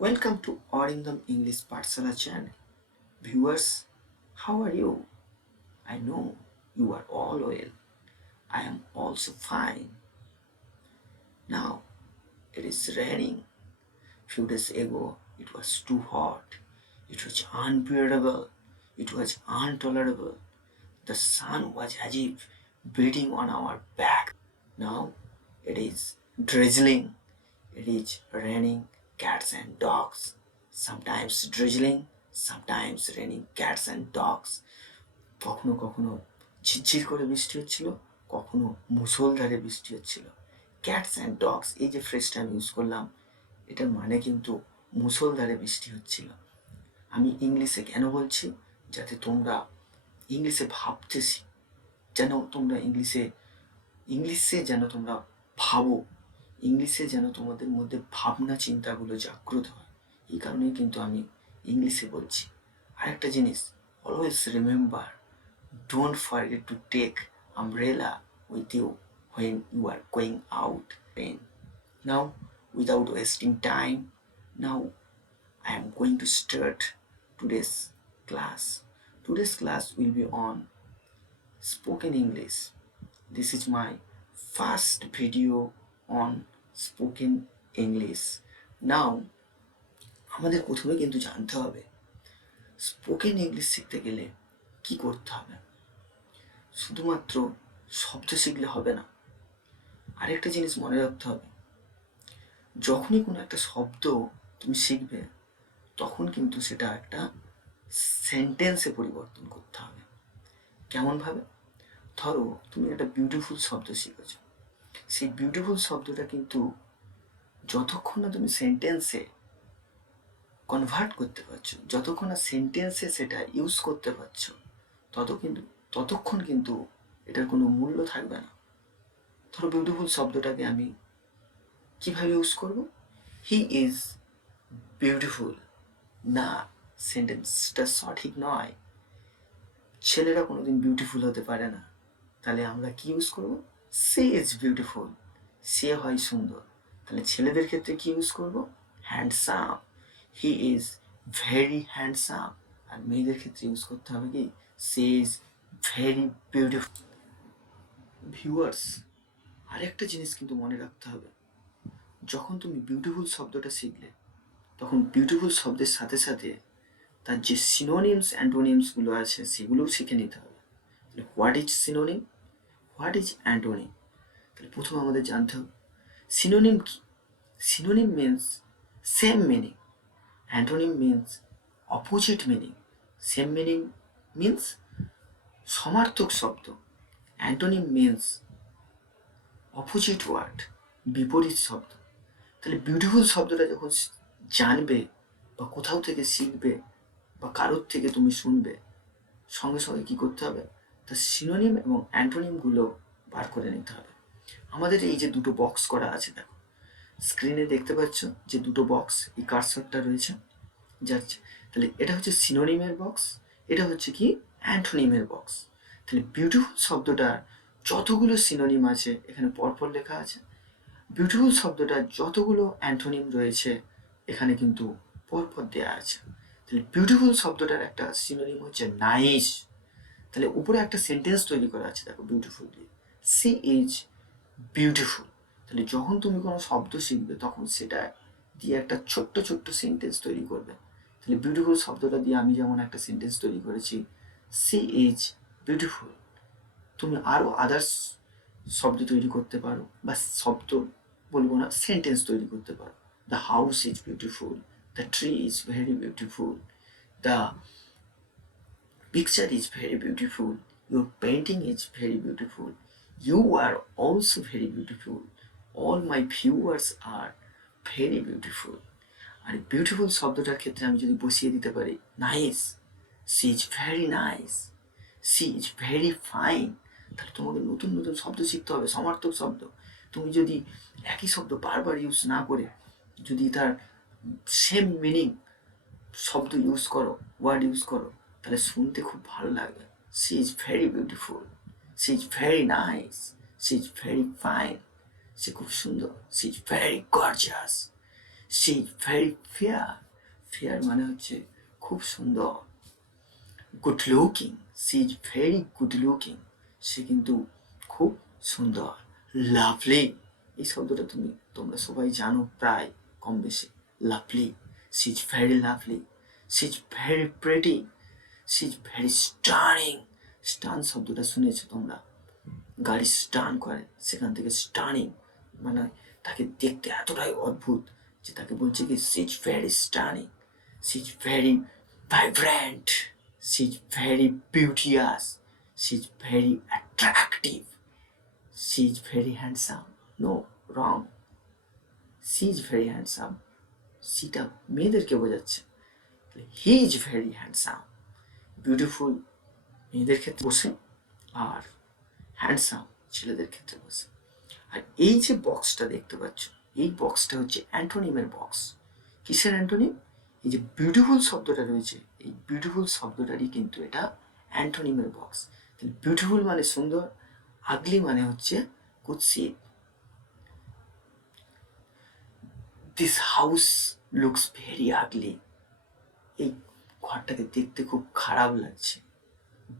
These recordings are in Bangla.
Welcome to Arindam English Pathsala channel. Viewers, how are you? I know you are all well. I am also fine. Now it is raining. Few days ago it was too hot. It was unbearable. It was intolerable. The sun was as if beating on our back. Now it is drizzling. It is raining cats and dogs. Sometimes drizzling, sometimes raining cats and dogs. কখনো কখনো ঝিরঝির করে বৃষ্টি হচ্ছিল, কখনো মুষলধারে বৃষ্টি হচ্ছিল। ক্যাটস অ্যান্ড ডগস এই যে ফ্রেজটা আমি ইউজ করলাম, এটার মানে কিন্তু মুষলধারে বৃষ্টি হচ্ছিল। আমি ইংলিশে কেন বলছি? যাতে তোমরা ইংলিশে ভাবতে যেন তোমরা ইংলিশে যেন তোমরা ভাবো, ইংলিশে যেন তোমাদের মধ্যে ভাবনা চিন্তাগুলো জাগ্রত হয়। এই কারণেই কিন্তু আমি ইংলিশে বলছি। আরেকটা জিনিস, always remember, don't forget to take umbrella with you when you are going out rain. Now, without wasting time, now I am going to start today's class. Today's class will be on spoken English. This is my first video on spoken English. Now, আমাদের প্রথমে কিন্তু জানতে হবে স্পোকেন ইংলিশ শিখতে গেলে কি করতে হবে। শুধুমাত্র শব্দ শিখলে হবে না, আরেকটা জিনিস মনে রাখতে হবে, যখনই কোনো একটা শব্দ তুমি শিখবে তখন কিন্তু সেটা একটা সেন্টেন্সে পরিবর্তন করতে হবে। কেমনভাবে? ধরো তুমি একটা বিউটিফুল শব্দ শিখেছ, সেই বিউটিফুল শব্দটা কিন্তু যতক্ষণ না তুমি সেন্টেন্সে কনভার্ট করতে পারছো, যতক্ষণ না সেন্টেন্সে সেটা ইউজ করতে পারছো, ততক্ষণ কিন্তু এটার কোনো মূল্য থাকবে না। ধরো বিউটিফুল শব্দটাকে আমি কিভাবে ইউজ করব? He is beautiful. না, সেন্টেন্সটা সঠিক নয়। ছেলেরা কোনোদিন বিউটিফুল হতে পারে না। তাহলে আমরা কি ইউজ করব? সে ইজ বিউটিফুল। সে হয় সুন্দর। তাহলে ছেলেদের ক্ষেত্রে কি ইউজ করব? Handsome. He is very handsome. আর মেয়েদের ক্ষেত্রে ইউজ করতে হবে কি? She is very beautiful. Viewers, আরেকটা জিনিস কিন্তু মনে রাখতে হবে, যখন তুমি বিউটিফুল শব্দটা শিখলে তখন বিউটিফুল শব্দের সাথে সাথে তার যে সিনোনিমস অ্যান্টোনিমসগুলো আছে সেগুলোও শিখে নিতে হবে। তাহলে what is synonym, what is antonym? তাহলে প্রথমে আমাদের জানতে হবে সিনোনিম কি। Synonym means same meaning, antonym means opposite meaning. Same meaning means সমার্থক শব্দ, অ্যান্টোনিম মিনস অপোজিট ওয়ার্ড, বিপরীত শব্দ। তাহলে বিউটিফুল শব্দটা যখন জানবে বা কোথাও থেকে শিখবে বা কারোর থেকে তুমি শুনবে, সঙ্গে সঙ্গে কী করতে হবে? তার সিনোনিম এবং অ্যান্টোনিমগুলো বার করে নিতে হবে। আমাদের এই যে দুটো বক্স করা আছে, দেখো স্ক্রিনে দেখতে পাচ্ছ যে দুটো বক্স, এই কার্সরটা রয়েছে যাচ্ছে। তাহলে এটা হচ্ছে সিনোনিমের বক্স, এটা হচ্ছে কি অ্যান্টোনিমের বক্স। তাহলে বিউটিফুল শব্দটার যতগুলো সিনোনিম আছে এখানে পরপর লেখা আছে, বিউটিফুল শব্দটার যতগুলো অ্যান্টোনিম রয়েছে এখানে কিন্তু পরপর দেওয়া আছে। তাহলে বিউটিফুল শব্দটার একটা সিনোনিম হচ্ছে নাইস। তাহলে উপরে একটা সেন্টেন্স তৈরি করা আছে, দেখো বিউটিফুল দিয়ে, সি ইজ বিউটিফুল। তাহলে যখন তুমি কোনো শব্দ শিখবে তখন সেটা দিয়ে একটা ছোট্ট ছোট্ট সেন্টেন্স তৈরি করবে। তাহলে বিউটিফুল শব্দটা দিয়ে আমি যেমন একটা সেন্টেন্স তৈরি করেছি, সি ইজ বিউটিফুল। তুমি আরও আদার্স শব্দ তৈরি করতে পারো, বা শব্দ বলবো না, সেন্টেন্স তৈরি করতে পারো। The house is beautiful, the tree is very beautiful, the picture is very beautiful, your painting is very beautiful, you are also very beautiful, all my viewers are very beautiful। আর বিউটিফুল শব্দটার ক্ষেত্রে আমি যদি বসিয়ে দিতে পারি nice, she is very nice, she is very fine, তাহলে তোমাকে নতুন নতুন শব্দ শিখতে হবে, সমার্থক শব্দ। তুমি যদি একই শব্দ বারবার ইউজ না করে যদি তার সেম মিনিং শব্দ ইউজ করো, ওয়ার্ড ইউজ করো, তাহলে শুনতে খুব ভালো লাগবে। She is very beautiful, she is very nice, she is very fine, সে খুব সুন্দর, she is very gorgeous, she is very fair, fair মানে হচ্ছে খুব সুন্দর। Good looking, she is very good looking, সে কিন্তু খুব সুন্দর। লাভলি, এই শব্দটা তোমরা সবাই জানো প্রায় কম বেশি। Lovely, she is very lovely, she is very pretty, she is very stunning. Stun শব্দটা শুনেছো তোমরা, গাড়ি স্টান করে, সেখান থেকে স্টানিং মানে তাকে দেখতে এতটাই অদ্ভুত যে তাকে বলছে কি she is very stunning, she is very vibrant, she is very beauteous, she is very attractive, she is very handsome. No, wrong. She is very handsome, সিটা মেয়েদেরকে বোঝাচ্ছে। He is very handsome, beautiful মেয়েদের ক্ষেত্রে বসে, আর হ্যান্ডসাম ছেলেদের ক্ষেত্রে বসে। আর এই যে বক্সটা দেখতে পাচ্ছ, এই বক্সটা হচ্ছে অ্যান্টোনিমের বক্স। কিসের অ্যান্টোনিম? এই যে বিউটিফুল শব্দটা রয়েছে, এই বিউটিফুল শব্দটারই কিন্তু এটা অ্যান্টোনিমের বক্স। তাহলে বিউটিফুল মানে সুন্দর, আগলি মানে হচ্ছে কুৎসিত। দিস হাউস লুকস ভেরি আগলি, এই ঘরটাকে দেখতে খুব খারাপ লাগছে।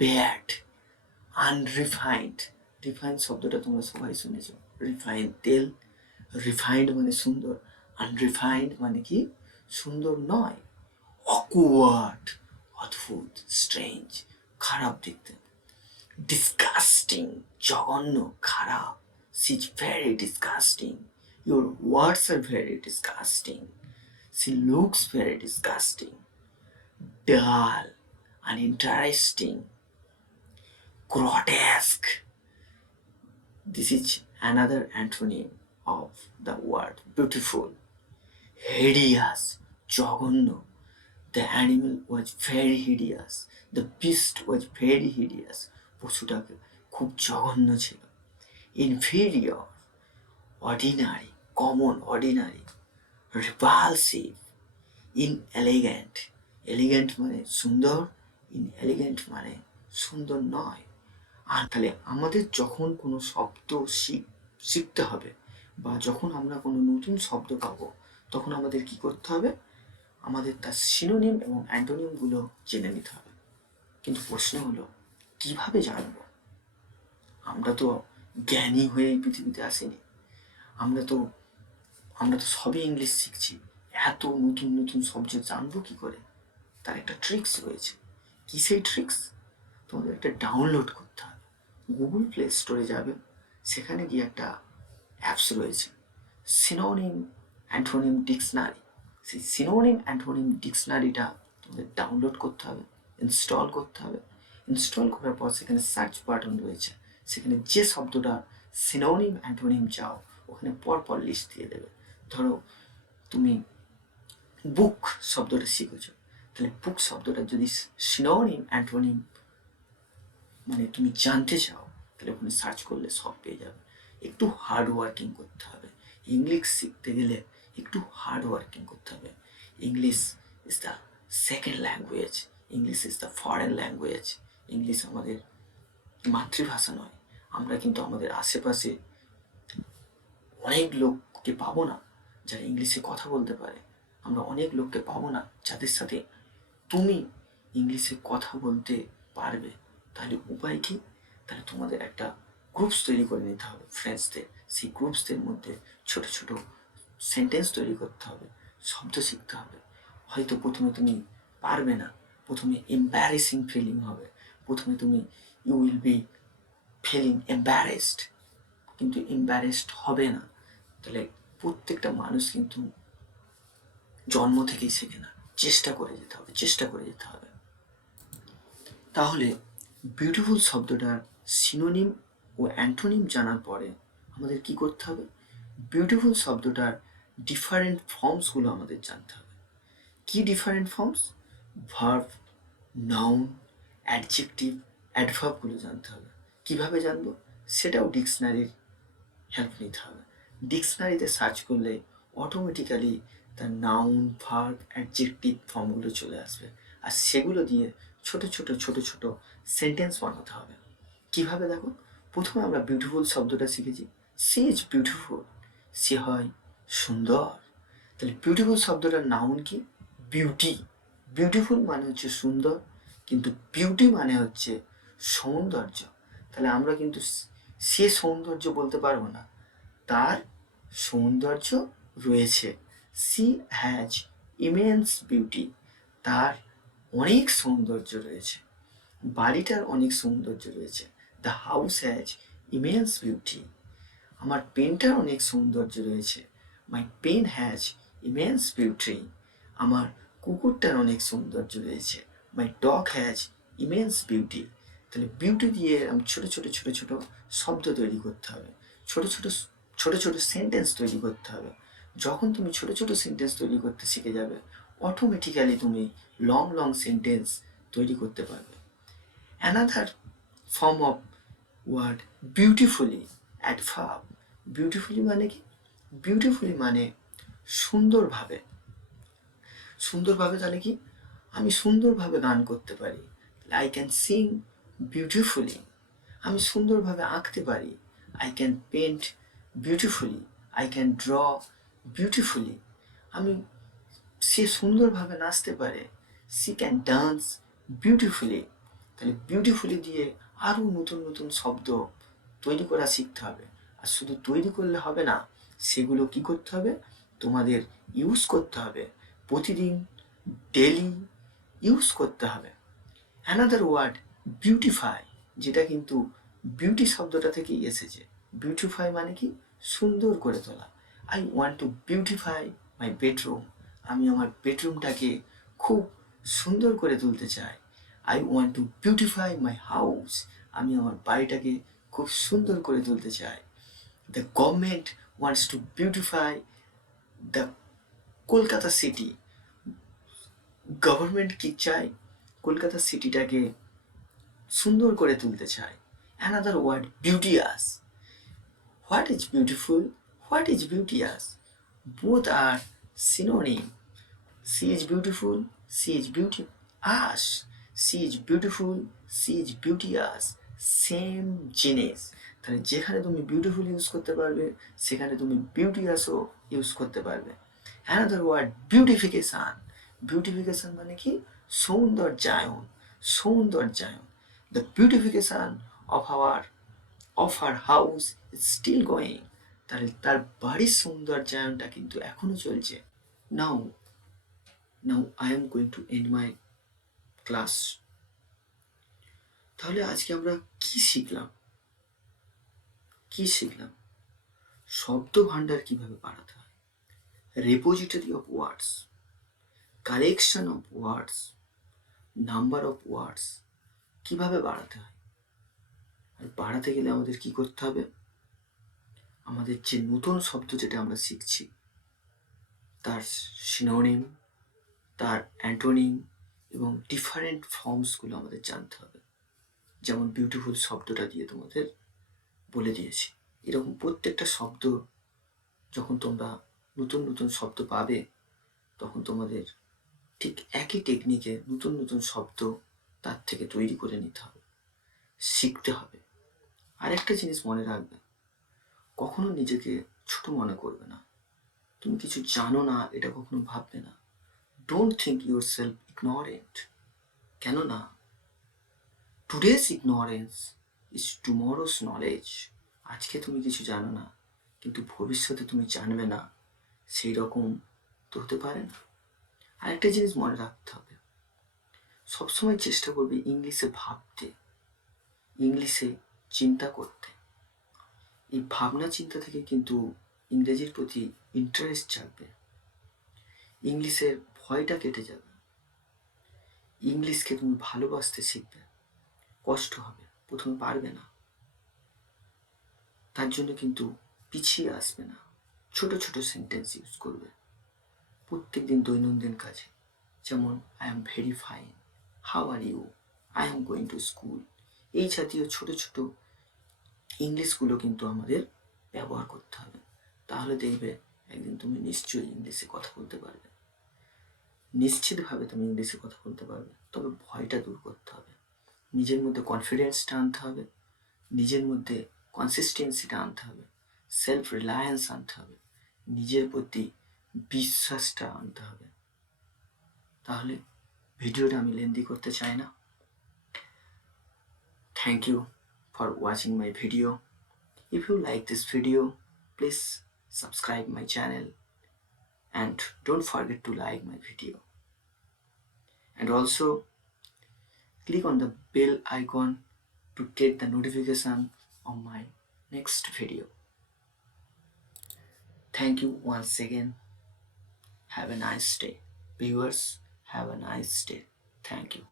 ব্যাড, আনরিফাইন্ড, রিফাইন্ড শব্দটা তোমরা সবাই শুনেছ। রিফাইন্ড তেল, রিফাইন্ড মানে সুন্দর, আনরিফাইন্ড মানে কি সুন্দর নয়। অকওয়ার্ড, অদ্ভুত, স্ট্রেঞ্জ, খারাপ দেখতে। ডিসগাস্টিং, জঘন্য, খারাপ। She is very disgusting, your words are very disgusting, she looks very disgusting. Dull, uninteresting, grotesque. This is another antonym of the word beautiful. Hideous, জঘন্য. The animal was very hideous. The beast was very hideous. পশুটা খুব জঘন্য ছিল। Inferior, ordinary, common, ordinary. Repulsive, inelegant. Elegant মানে সুন্দর, inelegant মানে সুন্দর নয়। আর তাহলে আমাদের যখন কোনো শব্দ শিখতে হবে বা যখন আমরা কোনো নতুন শব্দ পাবো, তখন আমাদের কি করতে হবে? আমাদের তার সিনোনিম এবং অ্যান্টোনিমগুলো জেনে নিতে হবে। কিন্তু প্রশ্ন হলো কিভাবে জানবো? আমরা তো জ্ঞানী হয়ে এই পৃথিবীতে আসিনি। আমরা তো সবই ইংলিশ শিখছি। এত নতুন নতুন শব্দ জানবো কি করে? তার একটা ট্রিক্স রয়েছে। কি সেই ট্রিক্স? তোমাদের একটা ডাউনলোড করতে হবে। গুগল প্লে স্টোরে যাবে, সেখানে গিয়ে একটা অ্যাপস রয়েছে সিনোনিম অ্যান্টোনিম ডিকশনারি। সেই সিনোনিম অ্যান্টোনিম ডিকশনারিটা তোমাদের ডাউনলোড করতে হবে, ইনস্টল করতে হবে। ইনস্টল করার পর সেখানে সার্চ বাটন রয়েছে, সেখানে যে শব্দটা সিনোনিম অ্যান্টোনিম চাও ওখানে পরপর লিস্ট দিয়ে দেবে। ধরো তুমি বুক শব্দটা শিখেছো, তাহলে বুক শব্দটা যদি সিনোনিম অ্যান্টোনিম মানে তুমি জানতে চাও, তাহলে ওখানে সার্চ করলে সব পেয়ে যাবে। একটু হার্ড ওয়ার্কিং করতে হবে। ইংলিশ শিখতে গেলে একটু হার্ড ওয়ার্কিং করতে হবে। English is the second language, English is the foreign language. English আমাদের মাতৃভাষা নয়। আমরা কিন্তু আমাদের আশেপাশে অনেক লোককে পাবো না যারা ইংলিশে কথা বলতে পারে। আমরা অনেক লোককে পাবো না যাদের সাথে তুমি ইংলিশে কথা বলতে পারবে। তাহলে উপায় কি? তাহলে তোমাদের একটা গ্রুপস তৈরি করে নিতে হবে ফ্রেন্ডসদের। সেই গ্রুপসদের মধ্যে ছোট ছোট সেন্টেন্স তৈরি করতে হবে, শব্দ শিখতে হবে। হয়তো প্রথমে তুমি পারবে না, প্রথমে এম্বারেসিং ফিলিং হবে, প্রথমে তুমি you will be feeling embarrassed, কিন্তু এম্বারেসড হবে না। তাহলে প্রত্যেকটা মানুষ কিন্তু জন্ম থেকেই শেখে না, চেষ্টা করে যেতে হবে, চেষ্টা করে যেতে হবে। তাহলে বিউটিফুল শব্দটার সিনোনিম ও অ্যান্টোনিম জানার পরে আমাদের কি করতে হবে? বিউটিফুল শব্দটার ডিফারেন্ট ফর্মসগুলো আমাদের জানতে হবে। কি different forms? Verb, noun, adjective, অ্যাডভার্বগুলো জানতে হবে। কিভাবে জানবো? সেটাও ডিকশনারির হেল্প নিতে হবে। ডিকশনারিতে সার্চ করলে অটোমেটিক্যালি তার নাউন, ভার্ব, অ্যাডজেক্টিভ ফর্মগুলো চলে আসবে, আর সেগুলো দিয়ে ছোট ছোট ছোট ছোট সেন্টেন্স বানাতে হবে। কিভাবে দেখো, প্রথমে আমরা বিউটিফুল শব্দটা শিখেছি। সি ইজ বিউটিফুল, সে হয় সুন্দর। তাহলে বিউটিফুল শব্দটার নাউন কি? বিউটি। বিউটিফুল মানে হচ্ছে সুন্দর, কিন্তু বিউটি মানে হচ্ছে সৌন্দর্য। তাহলে আমরা কিন্তু সে সৌন্দর্য বলতে পারবো না, তার সৌন্দর্য রয়েছে। সি হ্যাজ ইমেন্স বিউটি, তার অনেক সৌন্দর্য রয়েছে। বাড়িটার অনেক সৌন্দর্য রয়েছে। The house has immense beauty. আমার পেনটার অনেক সৌন্দর্য রয়েছে। My pen has immense beauty. আমার কুকুরটার অনেক সৌন্দর্য রয়েছে। My dog has immense beauty. তাহলে বিউটি দিয়ে আমি ছোট ছোট ছোট ছোট শব্দ তৈরি করতে হবে, ছোট ছোট ছোট ছোট সেন্টেন্স তৈরি করতে হবে। যখন তুমি ছোট ছোট সেন্টেন্স তৈরি করতে শিখে যাবে, অটোমেটিক্যালি তুমি লং লং সেন্টেন্স তৈরি করতে পারবে। Another form of word beautifully, adverb. Beautifully মানে কি? বিউটিফুলি মানে সুন্দরভাবে। সুন্দরভাবে তাহলে কি? আমি সুন্দরভাবে গান করতে পারি, আই ক্যান সিং বিউটিফুলি। আমি সুন্দরভাবে আঁকতে পারি, I can paint beautifully, I can draw beautifully. আমি সে সুন্দরভাবে নাচতে পারে, সি ক্যান ডান্স বিউটিফুলি। তাহলে বিউটিফুলি দিয়ে আরও নতুন নতুন শব্দ তৈরি করা শিখতে হবে। আর শুধু তৈরি করলে হবে না, সেগুলো কি করতে হবে? তোমাদের ইউজ করতে হবে, প্রতিদিন ডেলি ইউজ করতে হবে। অ্যানাদার ওয়ার্ড বিউটিফাই, যেটা কিন্তু বিউটি শব্দটা থেকেই এসেছে। বিউটিফাই মানে কি? সুন্দর করে তোলা। I want to beautify my bedroom. আমি আমার বেডরুমটাকে খুব সুন্দর করে তুলতে চাই। I want to beautify my house. আমি আমার বাড়িটাকে খুব সুন্দর করে তুলতে চাই। The government wants to beautify the Kolkata city. Government কি চায়? কলকাতা সিটিটাকে সুন্দর করে তুলতে চায়। Another word beauteous. What is beautiful? What is beauteous? Both are synonym. She is beautiful, she is beauteous. She is beautiful, she is বিউটিয়াস, same জিনিস। তাহলে যেখানে তুমি বিউটিফুল ইউজ করতে পারবে, সেখানে তুমি বিউটিয়াসও ইউজ করতে পারবে। Another word beautification. বিউটিফিকেশান মানে কি? সৌন্দর্যায়ন। সৌন্দর্যায়ন। The beautification of her house is still going. তাহলে তার বাড়ির সৌন্দর্যায়নটা কিন্তু এখনো চলছে। Now I am going to end my class. তাহলে আজকে আমরা কি শিখলাম? শব্দ ভাণ্ডার কিভাবে বাড়াতে হয়, repository of words, collection of words, number of words কিভাবে বাড়াতে হয়। আর বাড়াতে গেলে আমাদের কি করতে হবে? আমাদের যে নতুন শব্দ যেটা আমরা শিখছি, তার সিনোনিম, তার অ্যান্টোনিম এবং ডিফারেন্ট ফর্মসগুলো আমাদের জানতে হবে। যেমন বিউটিফুল শব্দটা দিয়ে তোমাদের বলে দিয়েছি, এরকম প্রত্যেকটা শব্দ যখন তোমরা নতুন নতুন শব্দ পাবে, তখন তোমাদের ঠিক একই টেকনিকে নতুন নতুন শব্দ তার থেকে তৈরি করে নিতে হবে, শিখতে হবে। আরেকটা জিনিস মনে রাখবে, কখনো নিজেকে ছোট মনে করবে না। তুমি কিছু জানো না এটা কখনো ভাববে না। Don't think yourself ignorant. কেননা today's ignorance is tomorrow's knowledge. আজকে তুমি কিছু জানো না, কিন্তু ভবিষ্যতে তুমি জানবে না, সেই রকম তো হতে পারে না। আরেকটা জিনিস মনে রাখতে হবে, সবসময় চেষ্টা করবে ইংলিশে ভাবতে, ইংলিশে চিন্তা করতে। এই ভাবনা চিন্তা থেকে কিন্তু ইংরেজির প্রতি ইন্টারেস্ট জাগবে, ইংলিশের ভয়টা কেটে যাবে, ইংলিশকে তুমি ভালোবাসতে শিখবে। কষ্ট হবে, প্রথমে পারবে না, তার জন্য কিন্তু পিছিয়ে আসবে না। ছোট ছোট সেন্টেন্স ইউজ করবে প্রত্যেকদিন দৈনন্দিন কাজে। যেমন I am very fine, how are you, I am going to school. এই জাতীয় ছোট ছোট ইংলিশগুলো কিন্তু আমাদের ব্যবহার করতে হবে। তাহলে দেখবে একদিন তুমি নিশ্চয়ই ইংলিশে কথা বলতে পারবে, নিশ্চিতভাবে তুমি ইংলিশে কথা বলতে পারবে। তবে ভয়টা দূর করতে হবে, নিজের মধ্যে কনফিডেন্সটা আনতে হবে, নিজের মধ্যে কনসিস্টেন্সিটা আনতে হবে, সেলফ রিলায়েন্স আনতে হবে, নিজের প্রতি বিশ্বাসটা আনতে হবে। তাহলে ভিডিওটা আমি লেন্দি করতে চাই না। Thank you for watching my video. If you like this video, please subscribe my channel and don't forget to like my video. And also click on the bell icon to get the notification of my next video. Thank you once again. Have a nice day. Viewers, have a nice day. Thank you.